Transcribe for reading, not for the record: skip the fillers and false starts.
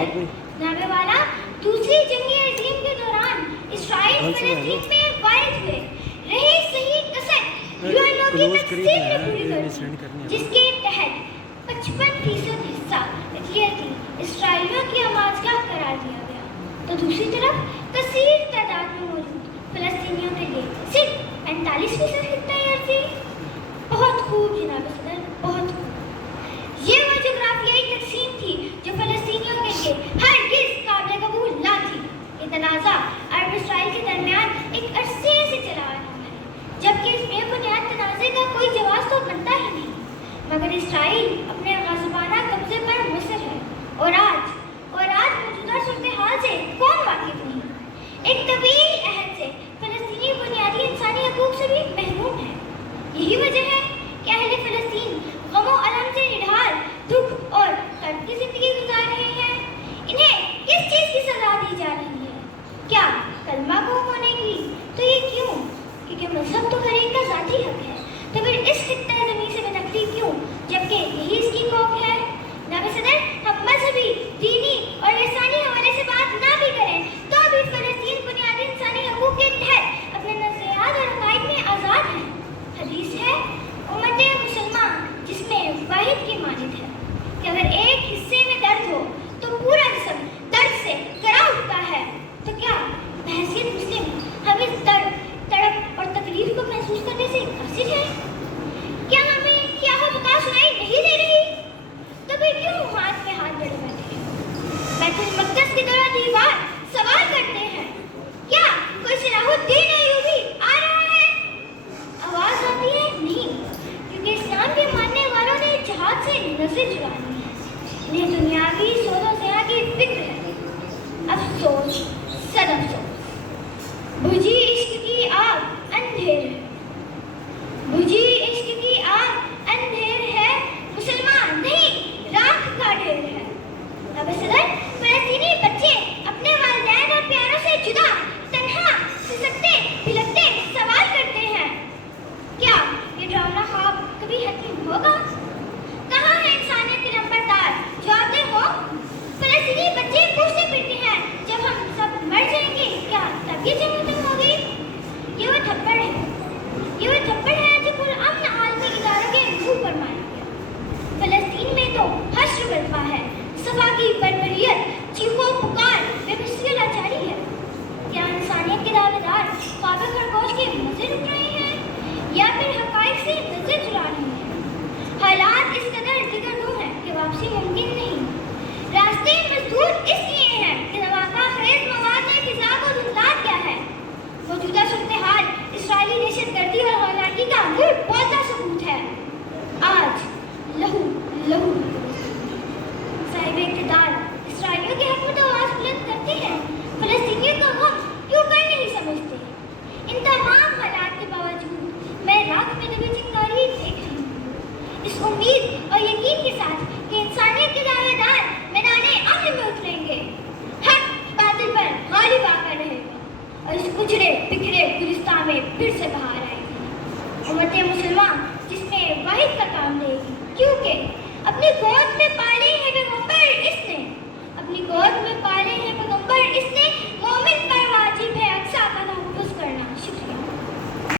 है। नामे वाला दूसरी जंग अजीम के दौरान इसराइल फलस्तीन में वारिद हुए, रहे सही कसर यूएनओ की तफसील में पूरी कर, जिसके तहत 55% हिस्सा इटली इसराइलियों की आमाजगाह करार दिया गया। तो दूसरी तरफ कसीर तादाद में मौजूद फलस्तीनियों के लिए सिर्फ 45% हिस्सा थी। बहुत खूब जनाब सदर, बहुत खूब। ये वो जोग्राफियाई तकसीम थी जो फलस्तीनियों के लिए हरगिज़ काबिल कबूल ना थी। ये तनाज़ा अरब इसराइल के दरमियान एक अरसे से चला आ रहा है, जबकि इस बेबुनियाद तनाज़े का कोई जवाब तो बनता ही नहीं। मगर इसराइल अपने ग़ाज़िबाना कब्ज़े पर मुसर है और आज मौजूदा सूरत-ए-हाल से कौन वाकिफ़ नहीं। एक तवील अहद से फ़लस्तीनी बुनियादी इंसानी हकूक़ से भी महरूम है। यही वजह है कि अहले फ़लस्तीन ग़म और अलम से निढाल, दुख और कर्ब की ज़िंदगी गुजार रहे हैं। इन्हें किस चीज़ की सज़ा दी जा रही है? क्या कलमा गुम होने की? तो ये क्यों? क्योंकि मज़हब तो हर एक का ज़ाती हक़ है। तो फिर इस खित्ते ज़मीन से बेनकली क्यों, जबकि यही इसकी खौफ है? नामे सदर, हम मजहबी, दीनी और लिसानी हवाले से बात ना भी करें तो भी फ़लस्तीन बुनियादी इंसानी हकूक़ के तहत अपने नज़रियात और अक़ाइद में आज़ाद है। हदीस है, उम्मत मुसलमान जिसमें वाहिद की मानिद है कि अगर एक हिस्से में दर्द हो तो पूरा जिस्म दर्द से करा उठता है। तो क्या बहैसियत मुस्लिम हम इस दर्द, तड़प और तकलीफ को महसूस करने से कासिर है? क्या हमें क्या बता सुनाई नहीं दे रही? तो फिर क्यों हाथ में हाथ जड़े बैठे हैं? बैतुल मक़दस की तरह दीवार सवाल करते हैं। क्या कोई सलाहुद्दीन अय्यूबी आ रहा है? आवाज़ आती है नहीं, क्योंकि इस्लाम के मानने वालों ने जहाद से नज़र चुरानी है। इन्हें दुनियावी सौदों ज़िया की फिक्र है। अफसोस, सद अफसोस, बुझी इश्क की आग अंधेर है, बुझी इश्क की आग अंधेर है, मुसलमान नहीं राख का ढेर है। नामे सदर, फ़लस्तीनी बच्चे अपने वालिदैन और प्यारों से जुदा, तन्हा, सिसकते, बिलखते सवाल करते हैं। क्या ये डरावना ख्वाब कभी हकीम होगा? कहाँ है इंसानियत के नंबरदार? जवाब दे हो। फ़लस्तीनी बच्चे पूछते फिरते हैं, जब हम सब मर जाएंगे क्या तब ये जंग खत्म होगी? ये वो थप्पड़ है जो पुरअमन आलमी इदारों के मुंह पर मारा गया। फ़लस्तीन में तो हश्र बर्पा है, सफा की बर्बरियत, चीखों पुकार, बेबसी लाचारी है। क्या इंसानियत के दावेदार ख्वाब खरगोश के मज़े लुट रहे हैं या फिर हक़ाइक़ से नज़र चुरा रहे हैं? हालात इस कदर जिगरगू हैं कि वापसी मुमकिन नहीं। रास्ते मजदूर इसलिए हैं कि नवाका खेज़ मवाद ने फ़िज़ा को धुंधला दिया है। मौजूदा सूरत-ए-हाल इसराइली दहशतगर्दी और हौलाकी का मुंह बोलता सबूत है। आज लहू साहिब इक़्तिदार इसराइलियों के हक़ में तो आवाज़ बुलंद करते हैं, फ़लस्तीनियों का गम क्यों कर नहीं समझते? इन तमाम हालात के बावजूद मैं राख में दबी चिंगारी देख रही हूँ, इस उम्मीद और यकीन के साथ कि इंसानियत के दावेदार मैदाने अमन में उतरेंगे, हक़ बातिल पर गालिब आकर रहेगा और इस उजड़े बिखरे गुलिस्तान में फिर से बाहर आएगी उम्मत मुसलमान, जिसमें वाहिद का काम लेगी, क्योंकि अपनी गोद में पाले हैं पैगंबर इसने।